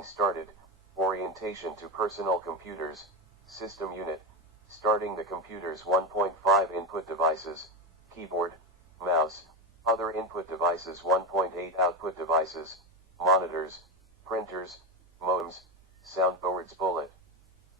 Getting started. Orientation to personal computers. System unit. Starting the computer's 1.5 input devices, keyboard, mouse, other input devices 1.8 output devices, monitors, printers, modems, soundboards bullet.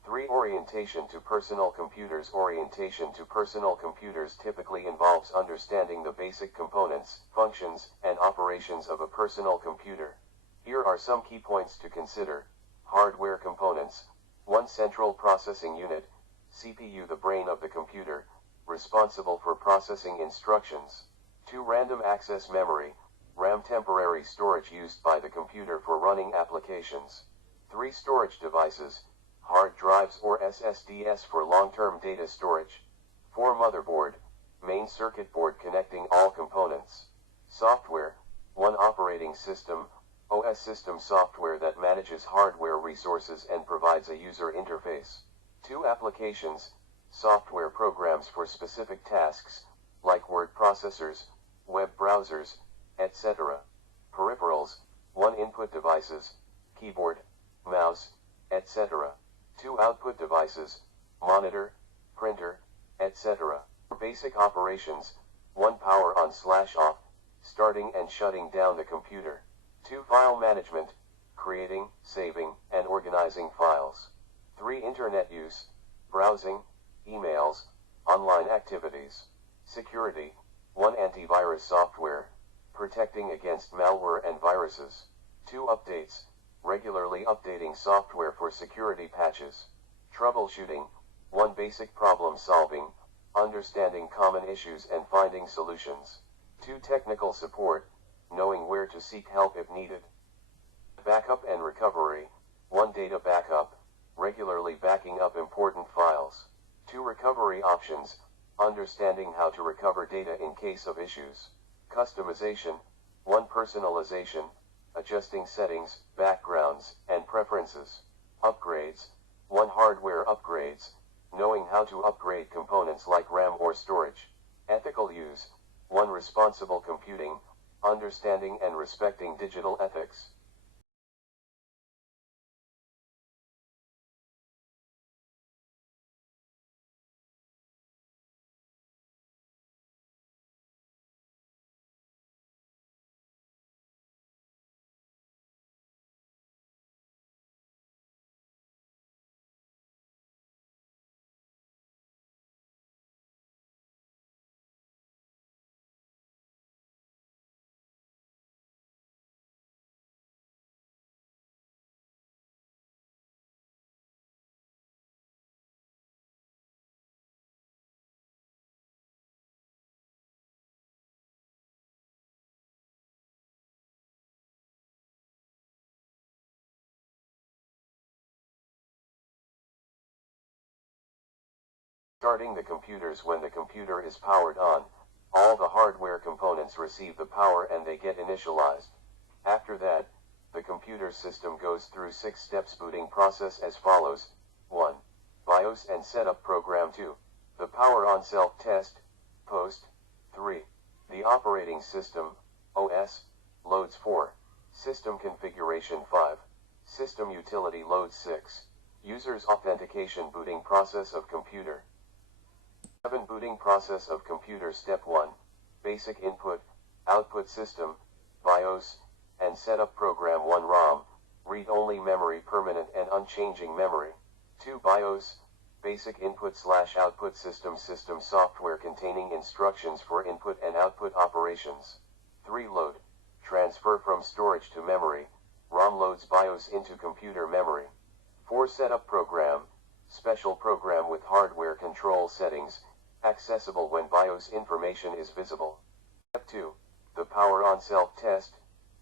3. Orientation to personal computers. Orientation to personal computers typically involves understanding the basic components, functions, and operations of a personal computer. Here are some key points to consider. Hardware components. 1. Central processing unit, CPU, the brain of the computer, responsible for processing instructions. 2. Random access memory, RAM, temporary storage used by the computer for running applications. 3. Storage devices, hard drives or SSDs for long-term data storage. 4. Motherboard, main circuit board connecting all components. Software. 1. Operating system, OS, system software that manages hardware resources and provides a user interface. 2. Applications, software programs for specific tasks, like word processors, web browsers, etc. Peripherals. 1. Input devices, keyboard, mouse, etc. 2. Output devices, monitor, printer, etc. Basic operations. 1. Power on/off, starting and shutting down the computer. 2. File management, creating, saving, and organizing files. 3. Internet use, browsing, emails, online activities. Security. 1. Antivirus software, protecting against malware and viruses. 2. Updates, regularly updating software for security patches. Troubleshooting. 1. Basic problem solving, understanding common issues and finding solutions. 2. Technical support, knowing where to seek help if needed. Backup and recovery. 1. Data backup, regularly backing up important files. 2. Recovery options, understanding how to recover data in case of issues. Customization. 1. Personalization, adjusting settings, backgrounds, and preferences. Upgrades. 1. Hardware upgrades, knowing how to upgrade components like RAM or storage. Ethical use. 1. Responsible computing, understanding and respecting digital ethics. Starting the computers. When the computer is powered on, all the hardware components receive the power and they get initialized. After that, the computer system goes through 6 steps booting process as follows. 1. BIOS and setup program. 2. The power on self-test, post. 3. The operating system, OS, loads. 4. System configuration. 5. System utility loads. 6. Users authentication. Booting process of computer. 7. Booting process of computer. Step 1. Basic input, output system, BIOS, and setup program. 1. ROM, read-only memory, permanent and unchanging memory. 2. BIOS, basic input/output system, system software containing instructions for input and output operations. 3. Load, transfer from storage to memory, ROM loads BIOS into computer memory. 4. Setup program, special program with hardware control settings, accessible when BIOS information is visible. Step 2. The power on self-test,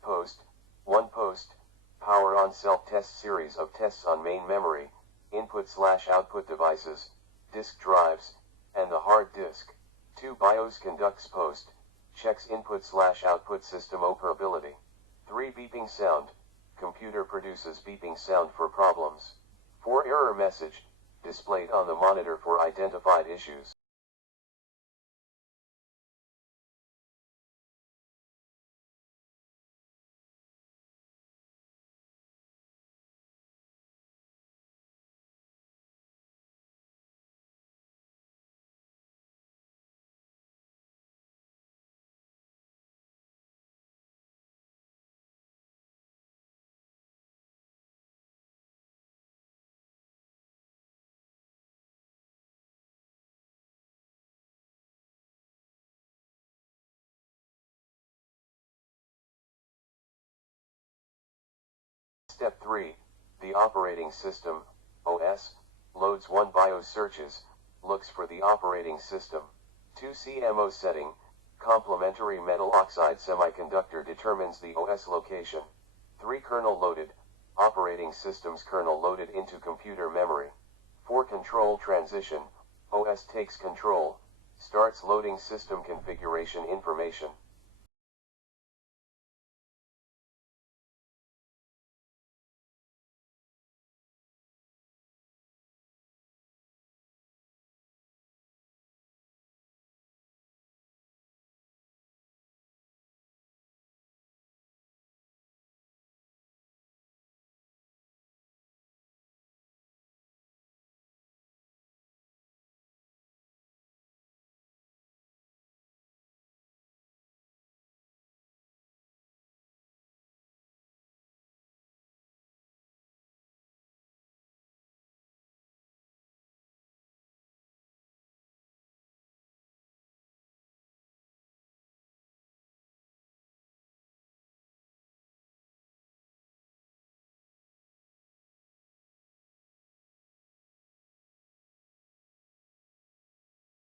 post. 1. Post, power on self-test, series of tests on main memory, input/output devices, disk drives, and the hard disk. 2. BIOS conducts post, checks input/output system operability. 3. Beeping sound, computer produces beeping sound for problems. 4. Error message, displayed on the monitor for identified issues. Step 3. The operating system, OS, loads 1 BIOS searches, looks for the operating system. 2 CMO setting, complementary metal oxide semiconductor determines the OS location. 3 kernel loaded, operating system's kernel loaded into computer memory. 4 control transition, OS takes control, starts loading system configuration information.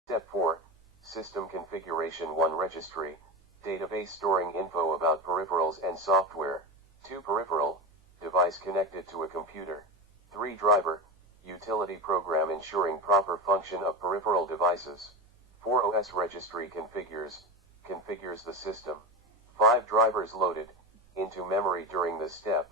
Step 4. System configuration. 1 registry, database storing info about peripherals and software. 2 peripheral, device connected to a computer. 3 driver, utility program ensuring proper function of peripheral devices. 4 OS registry configures the system. 5 drivers loaded into memory during this step.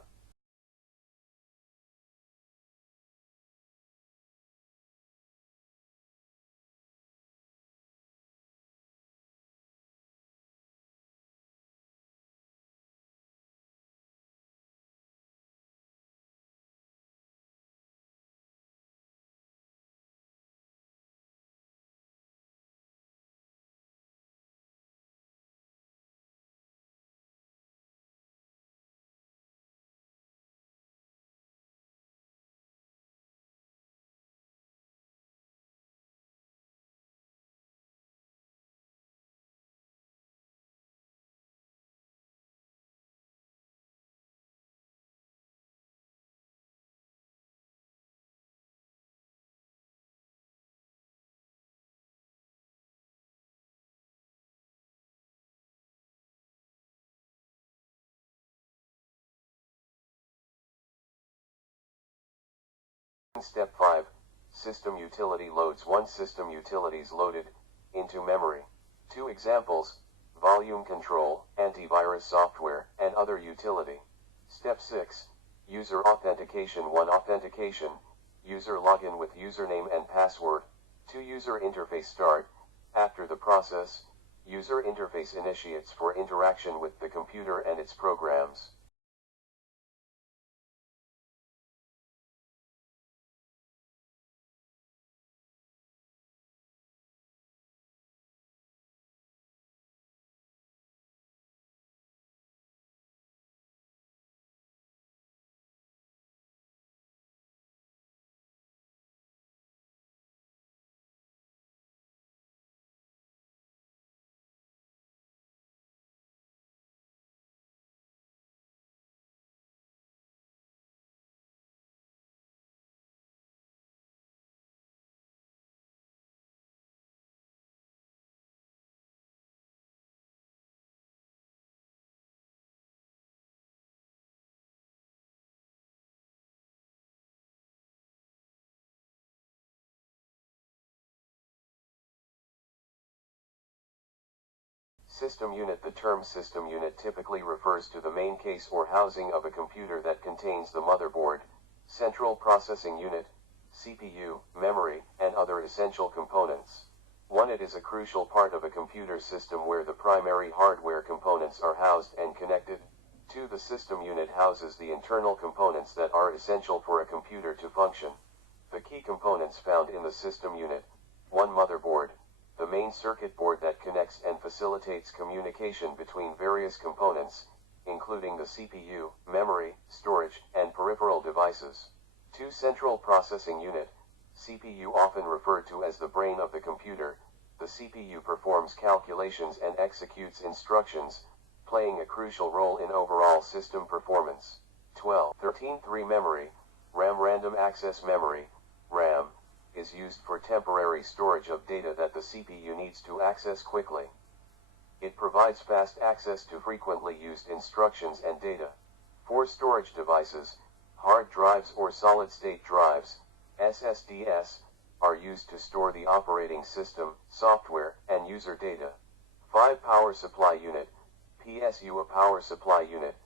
Step 5. System utility loads. 1 system utilities loaded into memory. 2 examples, volume control, antivirus software, and other utility. Step 6. User authentication. 1 authentication, user login with username and password. 2 user interface start. After the process, user interface initiates for interaction with the computer and its programs. System unit. The term system unit typically refers to the main case or housing of a computer that contains the motherboard, central processing unit, CPU, memory, and other essential components. 1. It is a crucial part of a computer system where the primary hardware components are housed and connected. 2. The system unit houses the internal components that are essential for a computer to function. The key components found in the system unit. 1. Motherboard, the main circuit board that connects and facilitates communication between various components, including the CPU, memory, storage, and peripheral devices. 2. Central processing unit, CPU often referred to as the brain of the computer. The CPU performs calculations and executes instructions, playing a crucial role in overall system performance. 12. 13.3 Memory. RAM Random Access Memory, RAM, is used for temporary storage of data that the CPU needs to access quickly. It provides fast access to frequently used instructions and data. For storage devices, hard drives or solid-state drives, SSDs, are used to store the operating system, software, and user data. 5. Power Supply Unit, PSU. A power supply unit,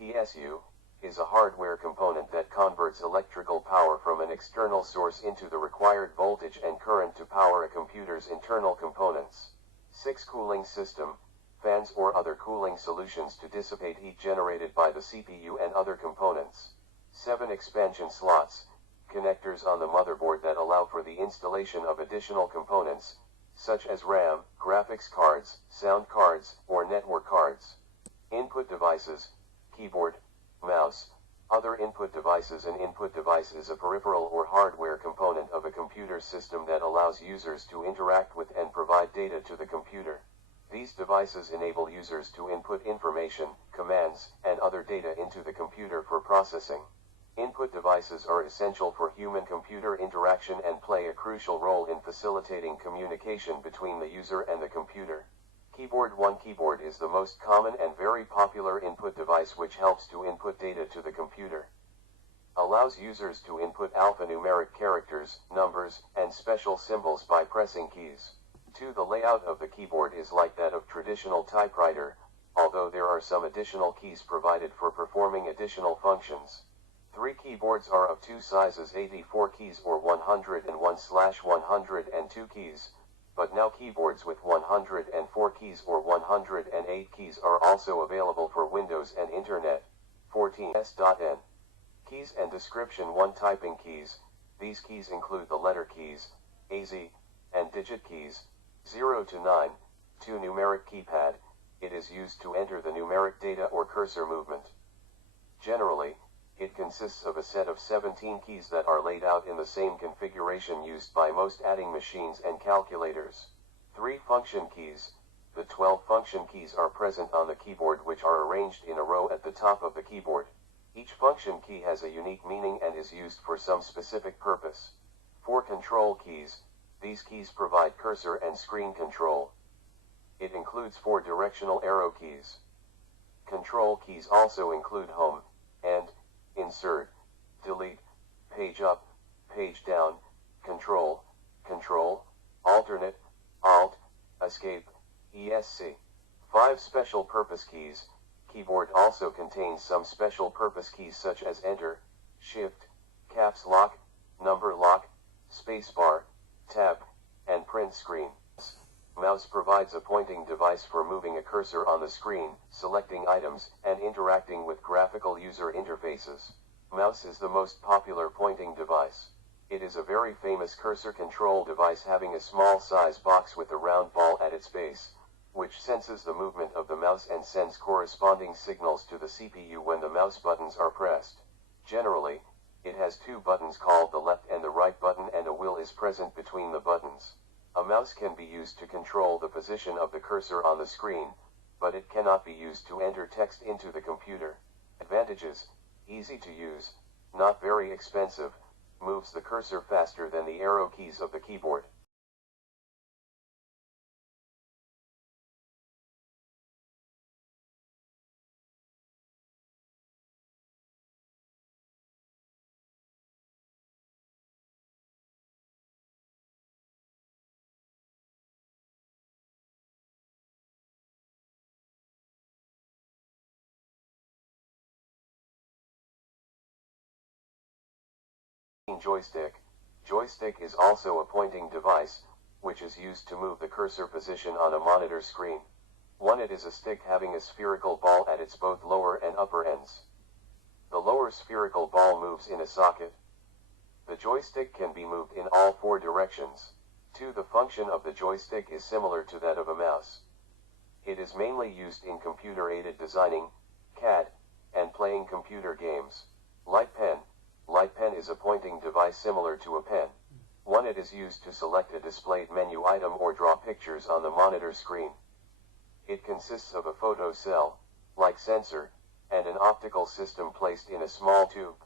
PSU, is a hardware component that converts electrical power from an external source into the required voltage and current to power a computer's internal components. 6. Cooling System, fans or other cooling solutions to dissipate heat generated by the CPU and other components. 7. Expansion slots, connectors on the motherboard that allow for the installation of additional components, such as RAM, graphics cards, sound cards, or network cards. Input devices, keyboard, mouse, other input devices. An input device is a peripheral or hardware component of a computer system that allows users to interact with and provide data to the computer. These devices enable users to input information, commands, and other data into the computer for processing. Input devices are essential for human-computer interaction and play a crucial role in facilitating communication between the user and the computer. Keyboard. 1. Keyboard is the most common and very popular input device which helps to input data to the computer. Allows users to input alphanumeric characters, numbers, and special symbols by pressing keys. 2. The layout of the keyboard is like that of traditional typewriter, although there are some additional keys provided for performing additional functions. 3. Keyboards are of two sizes, 84 keys or 101/102 keys, but now keyboards with 104 keys or 108 keys are also available for Windows and Internet. 14. S.N. Keys and description. 1. Typing keys. These keys include the letter keys, AZ, and digit keys, 0 to 9. 2. Numeric keypad. It is used to enter the numeric data or cursor movement. Generally, it consists of a set of 17 keys that are laid out in the same configuration used by most adding machines and calculators. 3. Function keys. The 12 function keys are present on the keyboard, which are arranged in a row at the top of the keyboard. Each function key has a unique meaning and is used for some specific purpose. 4. Control keys. These keys provide cursor and screen control. It includes 4 directional arrow keys. Control keys also include home, and insert, delete, page up, page down, control, alternate, alt, escape, esc. 5. Special purpose keys. Keyboard also contains some special purpose keys such as enter, shift, caps lock, number lock, spacebar, tab, and print screen. Mouse provides a pointing device for moving a cursor on the screen, selecting items, and interacting with graphical user interfaces. Mouse is the most popular pointing device. It is a very famous cursor control device having a small size box with a round ball at its base, which senses the movement of the mouse and sends corresponding signals to the CPU when the mouse buttons are pressed. Generally, it has 2 buttons called the left and the right button, and a wheel is present between the buttons. A mouse can be used to control the position of the cursor on the screen, but it cannot be used to enter text into the computer. Advantages: easy to use, not very expensive, moves the cursor faster than the arrow keys of the keyboard. Joystick. Joystick is also a pointing device, which is used to move the cursor position on a monitor screen. 1. It is a stick having a spherical ball at its both lower and upper ends. The lower spherical ball moves in a socket. The joystick can be moved in all 4 directions. 2. The function of the joystick is similar to that of a mouse. It is mainly used in computer-aided designing, CAD, and playing computer games. Light pen. Light pen is a pointing device similar to a pen. 1. It is used to select a displayed menu item or draw pictures on the monitor screen. It consists of a photo cell, like sensor, and an optical system placed in a small tube.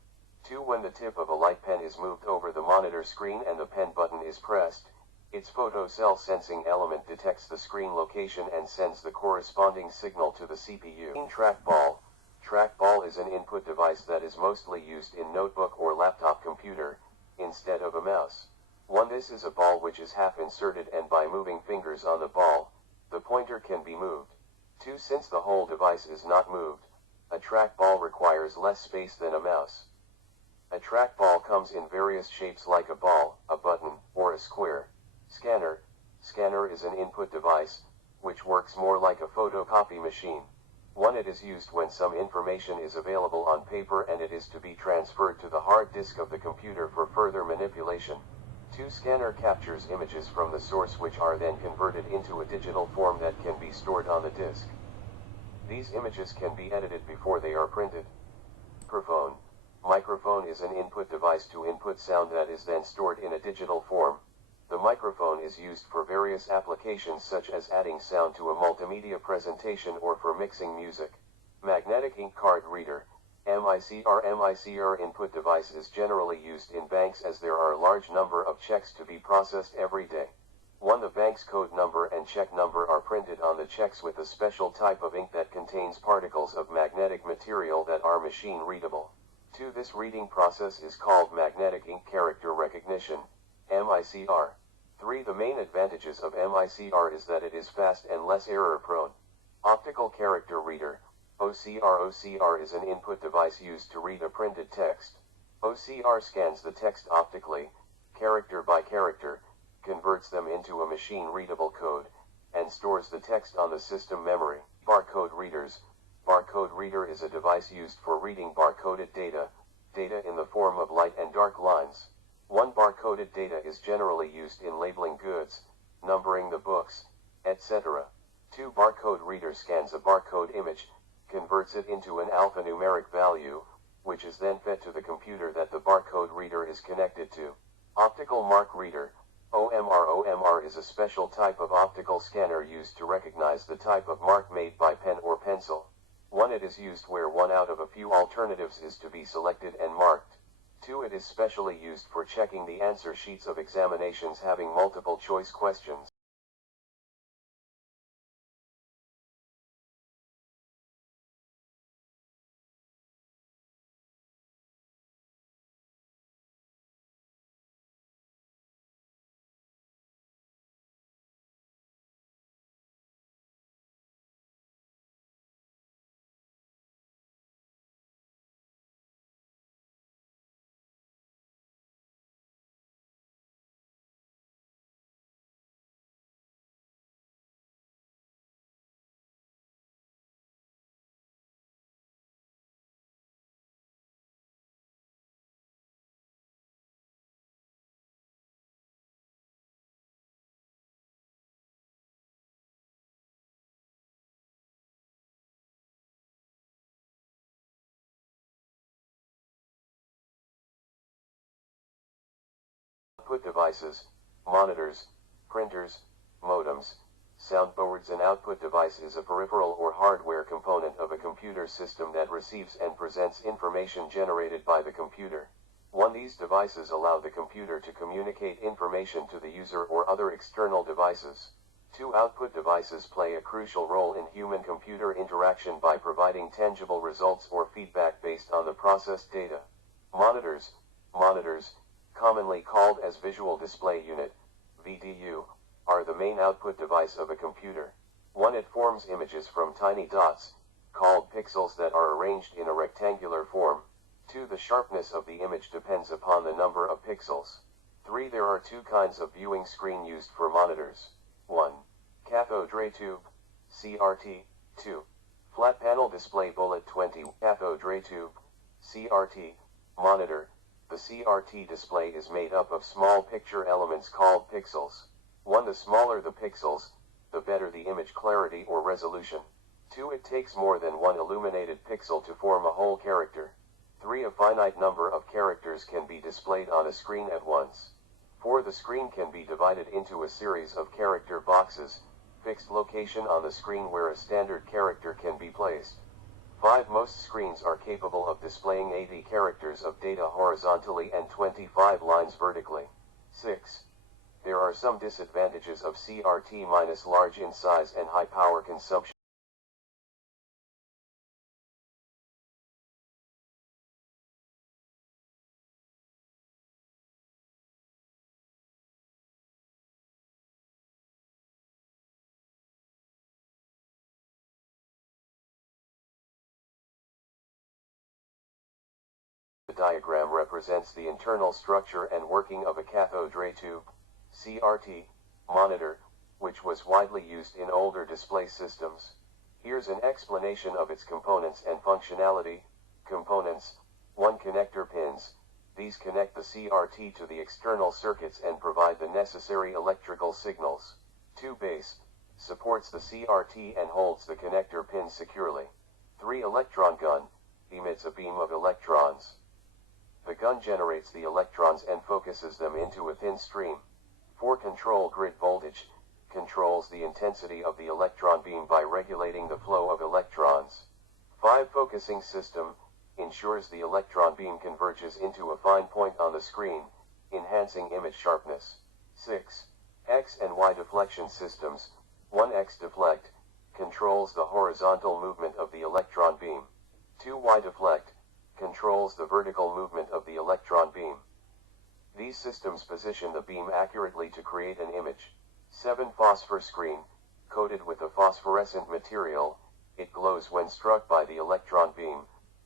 2. When the tip of a light pen is moved over the monitor screen and the pen button is pressed, its photocell sensing element detects the screen location and sends the corresponding signal to the CPU. Trackball. Trackball is an input device that is mostly used in notebook or laptop computer, instead of a mouse. 1. This is a ball which is half inserted, and by moving fingers on the ball, the pointer can be moved. 2. Since the whole device is not moved, a trackball requires less space than a mouse. A trackball comes in various shapes like a ball, a button, or a square. Scanner. Scanner is an input device, which works more like a photocopy machine. 1. It is used when some information is available on paper and it is to be transferred to the hard disk of the computer for further manipulation. 2. Scanner captures images from the source which are then converted into a digital form that can be stored on the disk. These images can be edited before they are printed. Microphone. Microphone is an input device to input sound that is then stored in a digital form. The microphone is used for various applications such as adding sound to a multimedia presentation or for mixing music. Magnetic ink card reader, MICR input device is generally used in banks as there are a large number of checks to be processed every day. 1. The bank's code number and check number are printed on the checks with a special type of ink that contains particles of magnetic material that are machine readable. 2. This reading process is called magnetic ink character recognition, MICR. 3. The main advantages of MICR is that it is fast and less error prone. Optical character reader, OCR. OCR is an input device used to read a printed text. OCR scans the text optically, character by character, converts them into a machine-readable code, and stores the text on the system memory. Barcode readers. Barcode reader is a device used for reading barcoded data in the form of light and dark lines. 1. Barcoded data is generally used in labeling goods, numbering the books, etc. 2. Barcode reader scans a barcode image, converts it into an alphanumeric value, which is then fed to the computer that the barcode reader is connected to. Optical mark reader, OMR. OMR is a special type of optical scanner used to recognize the type of mark made by pen or pencil. 1. It is used where one out of a few alternatives is to be selected and marked. 2. It is specially used for checking the answer sheets of examinations having multiple choice questions. Output devices, monitors, printers, modems, soundboards. An output device is a peripheral or hardware component of a computer system that receives and presents information generated by the computer. 1. These devices allow the computer to communicate information to the user or other external devices. 2. Output devices play a crucial role in human-computer interaction by providing tangible results or feedback based on the processed data. Monitors, commonly called as Visual Display Unit, VDU, are the main output device of a computer. 1. It forms images from tiny dots, called pixels, that are arranged in a rectangular form. 2. The sharpness of the image depends upon the number of pixels. 3. There are two kinds of viewing screen used for monitors. 1. Cathode ray tube, CRT. 2. Flat panel display bullet. 20. Cathode ray tube, CRT, monitor. The CRT display is made up of small picture elements called pixels. 1. The smaller the pixels, the better the image clarity or resolution. 2. It takes more than one illuminated pixel to form a whole character. 3. A finite number of characters can be displayed on a screen at once. 4. The screen can be divided into a series of character boxes, fixed location on the screen where a standard character can be placed. 5. Most screens are capable of displaying 80 characters of data horizontally and 25 lines vertically. 6. There are some disadvantages of CRT- large in size and high power consumption. The diagram represents the internal structure and working of a cathode ray tube, CRT, monitor, which was widely used in older display systems. Here's an explanation of its components and functionality. Components: 1. Connector pins. These connect the CRT to the external circuits and provide the necessary electrical signals. 2. Base. Supports the CRT and holds the connector pins securely. 3. Electron gun. Emits a beam of electrons. The gun generates the electrons and focuses them into a thin stream. 4. Control grid voltage. Controls the intensity of the electron beam by regulating the flow of electrons. 5. Focusing system. Ensures the electron beam converges into a fine point on the screen, enhancing image sharpness. 6. X and Y deflection systems. 1. X deflect. Controls the horizontal movement of the electron beam. 2. Y deflect. Controls the vertical movement of the electron beam. These systems position the beam accurately to create an image. 7. Phosphor screen. Coated with a phosphorescent material, it glows when struck by the electron beam,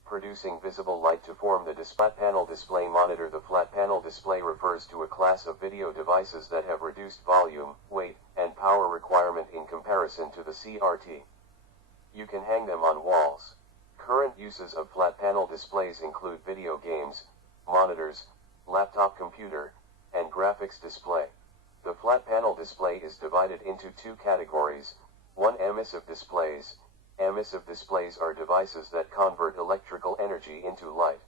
producing visible light to form the flat panel display monitor. The flat panel display refers to a class of video devices that have reduced volume, weight, and power requirement in comparison to the CRT. You can hang them on walls. Current uses of flat panel displays include video games, monitors, laptop computer, and graphics display. The flat panel display is divided into 2 categories. 1. Emissive displays. Emissive displays are devices that convert electrical energy into light.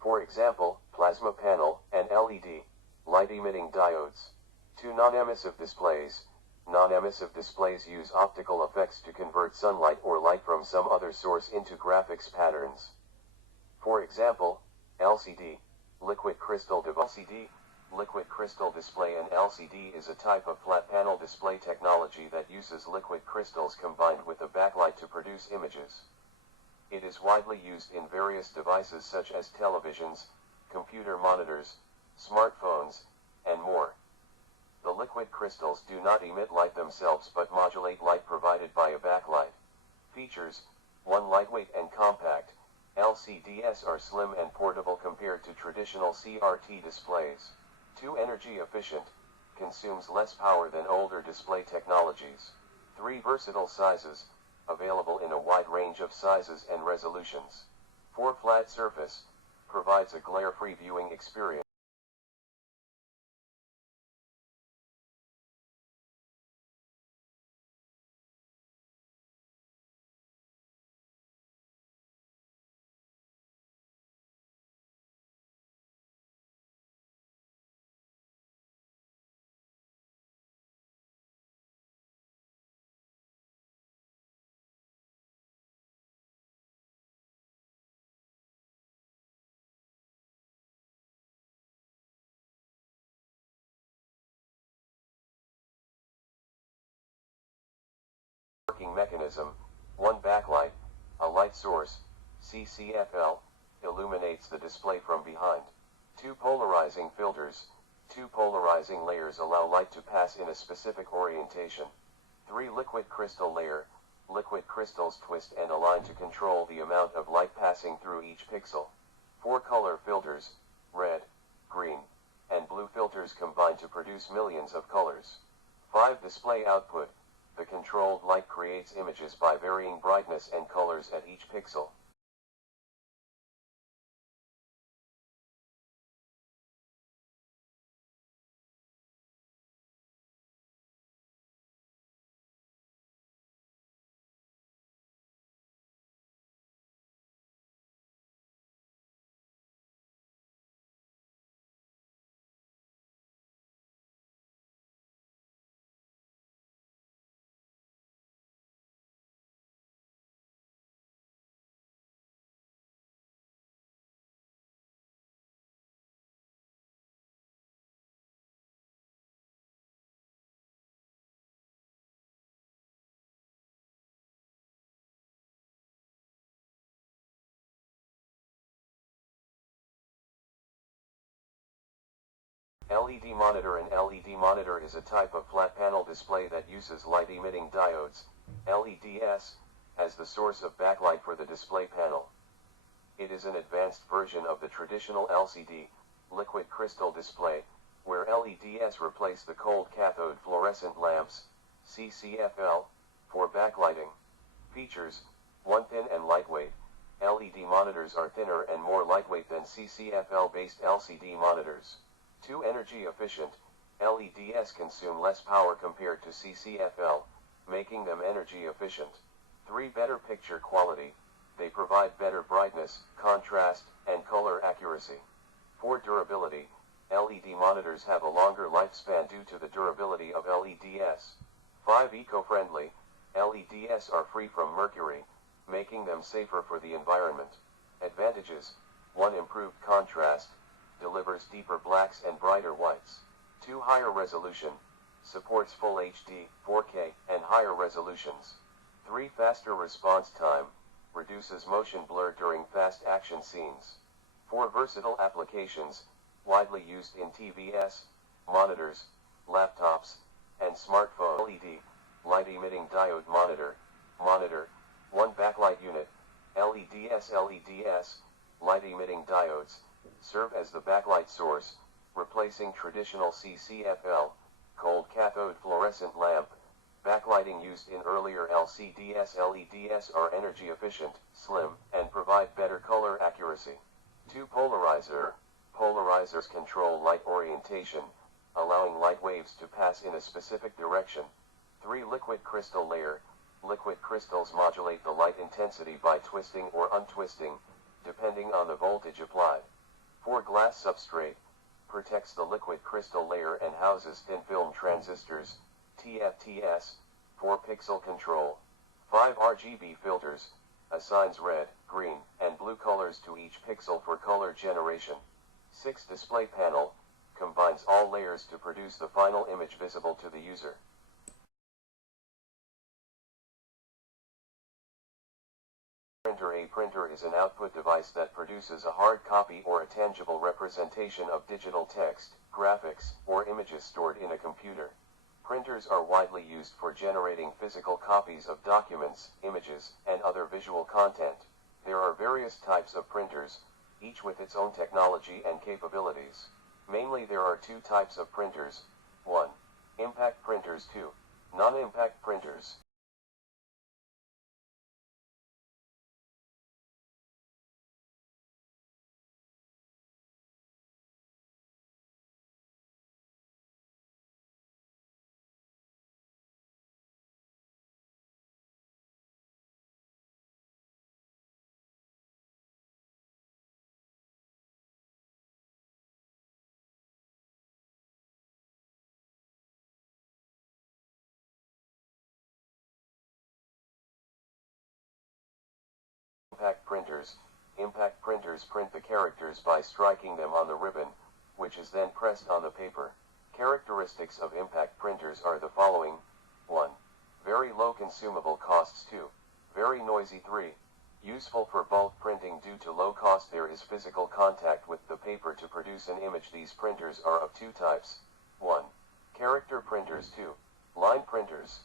For example, plasma panel and LED, light-emitting diodes. 2. Non-emissive displays. Non-emissive displays use optical effects to convert sunlight or light from some other source into graphics patterns. For example, LCD, liquid crystal LCD, liquid crystal display. An LCD is a type of flat panel display technology that uses liquid crystals combined with a backlight to produce images. It is widely used in various devices such as televisions, computer monitors, smartphones, and more. The liquid crystals do not emit light themselves but modulate light provided by a backlight. Features: 1. Lightweight and compact. LCDs are slim and portable compared to traditional CRT displays. 2. Energy efficient. Consumes less power than older display technologies. 3. Versatile sizes. Available in a wide range of sizes and resolutions. 4. Flat surface. Provides a glare-free viewing experience. Working mechanism: 1. Backlight. A light source, CCFL, illuminates the display from behind. 2. Polarizing filters. 2 polarizing layers allow light to pass in a specific orientation. 3. Liquid crystal layer. Liquid crystals twist and align to control the amount of light passing through each pixel. 4. Color filters. Red, green, and blue filters combine to produce millions of colors. 5. Display output. The controlled light creates images by varying brightness and colors at each pixel. LED monitor. An LED monitor is a type of flat panel display that uses light-emitting diodes, LEDs, as the source of backlight for the display panel. It is an advanced version of the traditional LCD, liquid crystal display, where LEDs replace the cold cathode fluorescent lamps, CCFL, for backlighting. Features: 1. Thin and lightweight. LED monitors are thinner and more lightweight than CCFL-based LCD monitors. 2. Energy efficient. LEDs consume less power compared to CCFL, making them energy efficient. 3. Better picture quality. They provide better brightness, contrast, and color accuracy. 4. Durability. LED monitors have a longer lifespan due to the durability of LEDs. 5. Eco-friendly. LEDs are free from mercury, making them safer for the environment. Advantages: 1. Improved contrast. Delivers deeper blacks and brighter whites. 2. Higher resolution. Supports Full HD, 4K, and higher resolutions. 3. Faster response time. Reduces motion blur during fast action scenes. 4. Versatile applications. Widely used in TVs, monitors, laptops, and smartphones. LED, light-emitting diode monitor. Monitor. 1. Backlight unit. LEDs, light-emitting diodes, serve as the backlight source, replacing traditional CCFL, cold cathode fluorescent lamp, backlighting used in earlier LCDs. LEDs are energy efficient, slim, and provide better color accuracy. 2. Polarizer. Polarizers control light orientation, allowing light waves to pass in a specific direction. 3. Liquid crystal layer. Liquid crystals modulate the light intensity by twisting or untwisting, depending on the voltage applied. 4. Glass substrate. Protects the liquid crystal layer and houses thin film transistors, TFTs, for pixel control. 5. RGB filters. Assigns red, green, and blue colors to each pixel for color generation. 6. Display panel. Combines all layers to produce the final image visible to the user. Printer. A printer is an output device that produces a hard copy or a tangible representation of digital text, graphics, or images stored in a computer. Printers are widely used for generating physical copies of documents, images, and other visual content. There are various types of printers, each with its own technology and capabilities. Mainly there are 2 types of printers. 1. Impact printers. 2. Non-impact printers. Impact printers. Impact printers print the characters by striking them on the ribbon, which is then pressed on the paper. Characteristics of impact printers are the following. 1. Very low consumable costs. 2. Very noisy. 3. Useful for bulk printing. Due to low cost, there is physical contact with the paper to produce an image. These printers are of 2 types. 1. Character printers. 2. Line printers.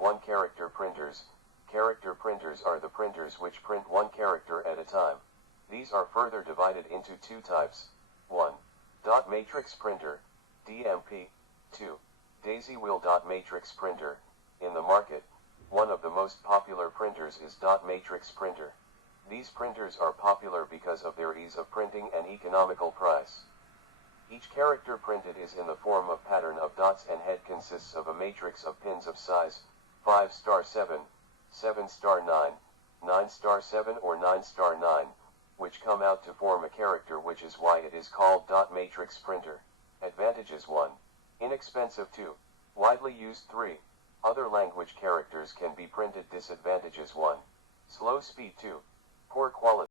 One. Character printers. Character printers are the printers which print one character at a time. These are further divided into 2 types. 1. Dot matrix printer, DMP. 2. Daisy wheel. Dot matrix printer. In the market, one of the most popular printers is dot matrix printer. These printers are popular because of their ease of printing and economical price. Each character printed is in the form of pattern of dots, and head consists of a matrix of pins of size 5*7, 7*9, 9 7 or 9 9, which come out to form a character, which is why it is called dot matrix printer. Advantages: 1. Inexpensive. 2. Widely used. 3. Other language characters can be printed. Disadvantages: 1. Slow speed. 2. Poor quality.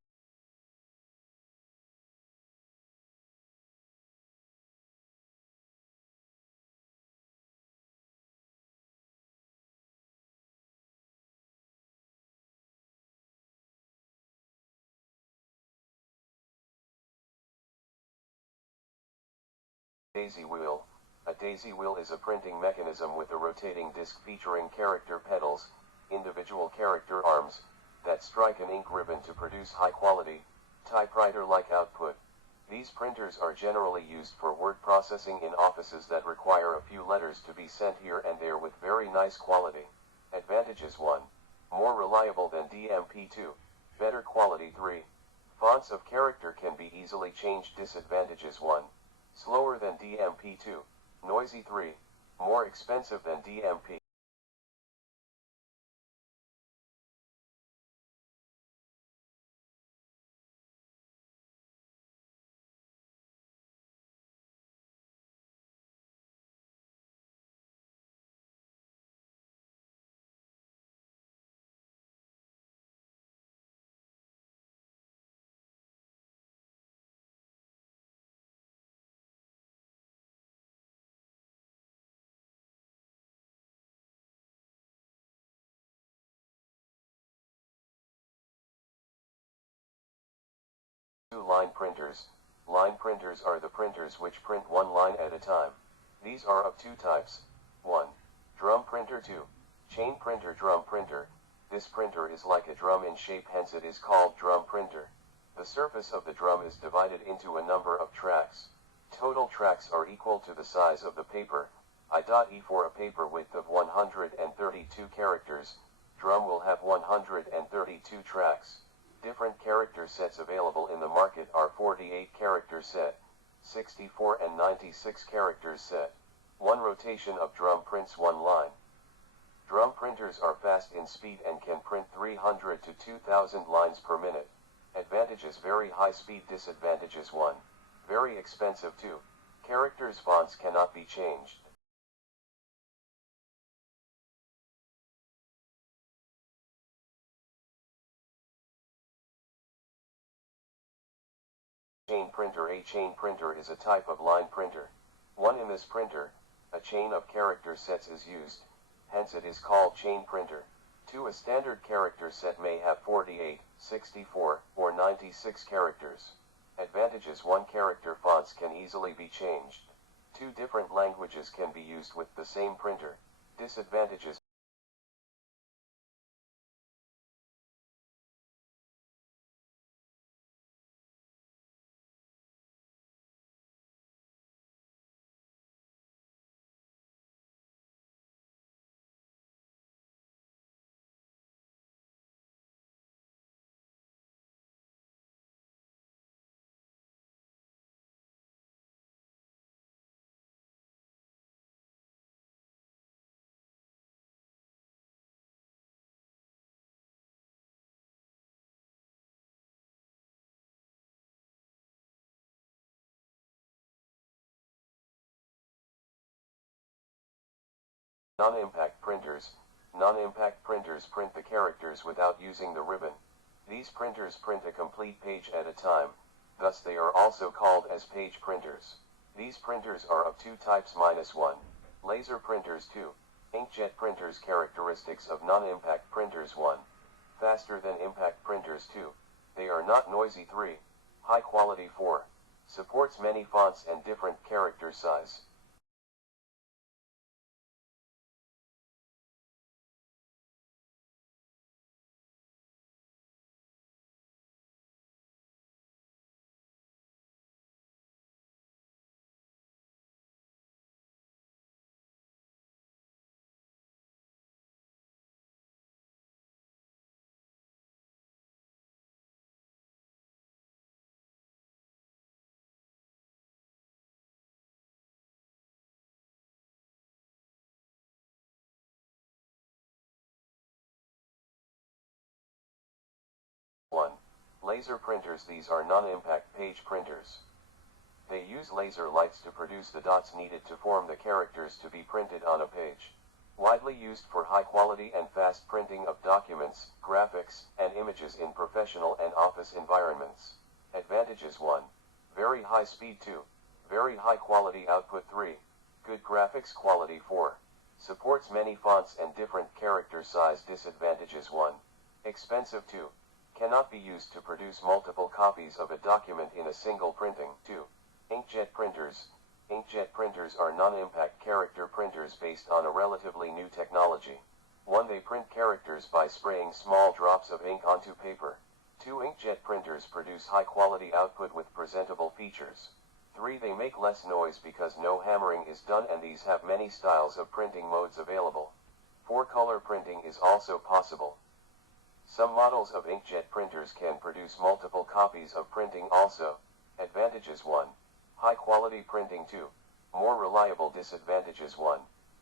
Daisy wheel. A daisy wheel is a printing mechanism with a rotating disc featuring character pedals, individual character arms, that strike an ink ribbon to produce high-quality, typewriter-like output. These printers are generally used for word processing in offices that require a few letters to be sent here and there with very nice quality. Advantages: 1. More reliable than DMP. 2. Better quality. 3. Fonts of character can be easily changed. Disadvantages: 1. Slower than DMP. 2. Noisy. 3. More expensive than DMP. Line printers. Line printers are the printers which print one line at a time. These are of two types. 1. Drum printer. 2. Chain printer. Drum printer. This printer is like a drum in shape, hence it is called drum printer. The surface of the drum is divided into a number of tracks. Total tracks are equal to the size of the paper. I.E. for a paper width of 132 characters, drum will have 132 tracks. Different character sets available in the market are 48 character set, 64 and 96 characters set. One rotation of drum prints one line. Drum printers are fast in speed and can print 300 to 2000 lines per minute. Advantages: very high speed. Disadvantages: 1. Very expensive. 2. Characters' fonts cannot be changed. Chain printer. A chain printer is a type of line printer. In this printer, a chain of character sets is used, hence it is called chain printer. 2. A standard character set may have 48, 64, or 96 characters. Advantages: 1. Character fonts can easily be changed. 2. Different languages can be used with the same printer. Disadvantages: non-impact printers. Non-impact printers print the characters without using the ribbon. These printers print a complete page at a time, thus they are also called as page printers. These printers are of two types: -1. Laser printers. 2. Inkjet printers. Characteristics of non-impact printers: 1. Faster than impact printers. 2. They are not noisy. 3. High quality. 4. Supports many fonts and different character size. Laser printers. These are non-impact page printers. They use laser lights to produce the dots needed to form the characters to be printed on a page. Widely used for high quality and fast printing of documents, graphics, and images in professional and office environments. Advantages: 1. Very high speed. 2. Very high quality output. 3. Good graphics quality. 4. Supports many fonts and different character size. Disadvantages: 1. Expensive. 2. Cannot be used to produce multiple copies of a document in a single printing. 2. Inkjet printers. Inkjet printers are non-impact character printers based on a relatively new technology. 1. They print characters by spraying small drops of ink onto paper. 2. Inkjet printers produce high-quality output with presentable features. 3. They make less noise because no hammering is done, and these have many styles of printing modes available. 4. Color printing is also possible. Some models of inkjet printers can produce multiple copies of printing also. Advantages: 1. High quality printing. 2. More reliable. Disadvantages: 1.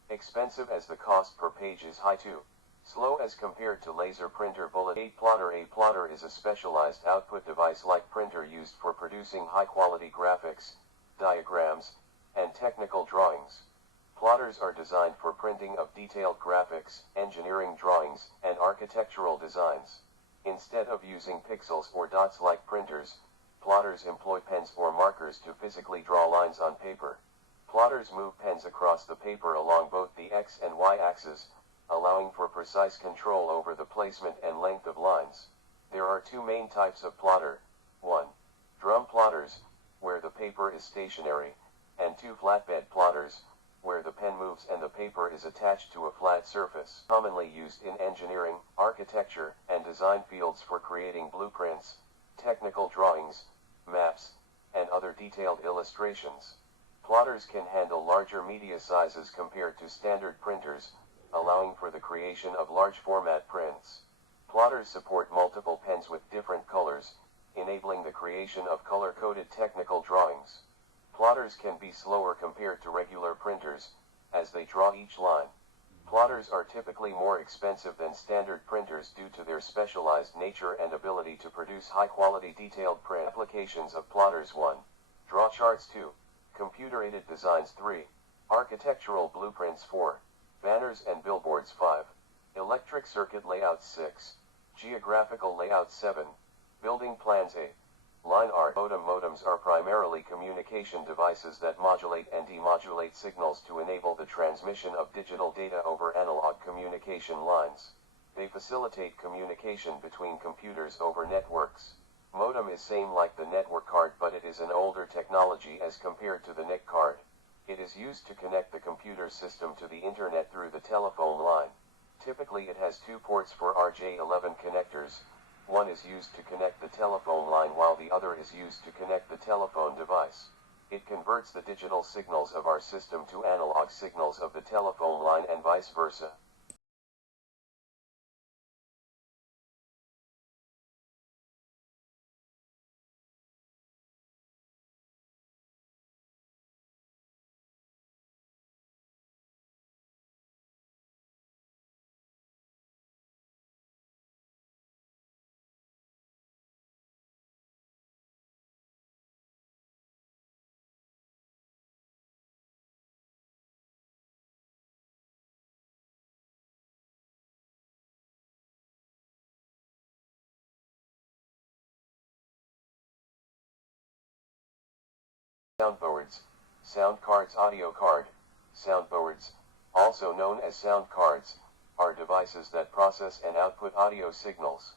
Expensive as the cost per page is high. 2. Slow as compared to laser printer. Bullet. A plotter. A plotter is a specialized output device like printer used for producing high quality graphics, diagrams, and technical drawings. Plotters are designed for printing of detailed graphics, engineering drawings, and architectural designs. Instead of using pixels or dots like printers, plotters employ pens or markers to physically draw lines on paper. Plotters move pens across the paper along both the X and Y axes, allowing for precise control over the placement and length of lines. There are 2 main types of plotter. 1. Drum plotters, where the paper is stationary, and 2. Flatbed plotters, where the pen moves and the paper is attached to a flat surface. Commonly used in engineering, architecture, and design fields for creating blueprints, technical drawings, maps, and other detailed illustrations. Plotters can handle larger media sizes compared to standard printers, allowing for the creation of large format prints. Plotters support multiple pens with different colors, enabling the creation of color-coded technical drawings. Plotters can be slower compared to regular printers, as they draw each line. Plotters are typically more expensive than standard printers due to their specialized nature and ability to produce high-quality detailed print. Applications of plotters: 1. Draw charts. 2. Computer-aided designs. 3. Architectural blueprints. 4. Banners and billboards. 5. Electric circuit layouts. 6. Geographical layouts. 7. Building plans. 8. Line art. Modems are primarily communication devices that modulate and demodulate signals to enable the transmission of digital data over analog communication lines. They facilitate communication between computers over networks. Modem is same like the network card, but it is an older technology as compared to the NIC card. It is used to connect the computer system to the internet through the telephone line. Typically it has 2 ports for RJ11 connectors. One is used to connect the telephone line while the other is used to connect the telephone device. It converts the digital signals of our system to analog signals of the telephone line and vice versa. Soundboards, sound cards. Audio card. Soundboards, also known as sound cards, are devices that process and output audio signals.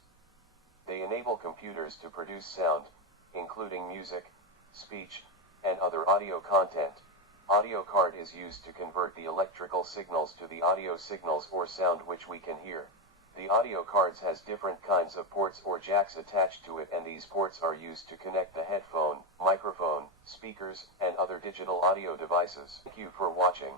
They enable computers to produce sound, including music, speech, and other audio content. Audio card is used to convert the electrical signals to the audio signals or sound which we can hear. The audio cards has different kinds of ports or jacks attached to it, and these ports are used to connect the headphone, microphone, speakers, and other digital audio devices. Thank you for watching.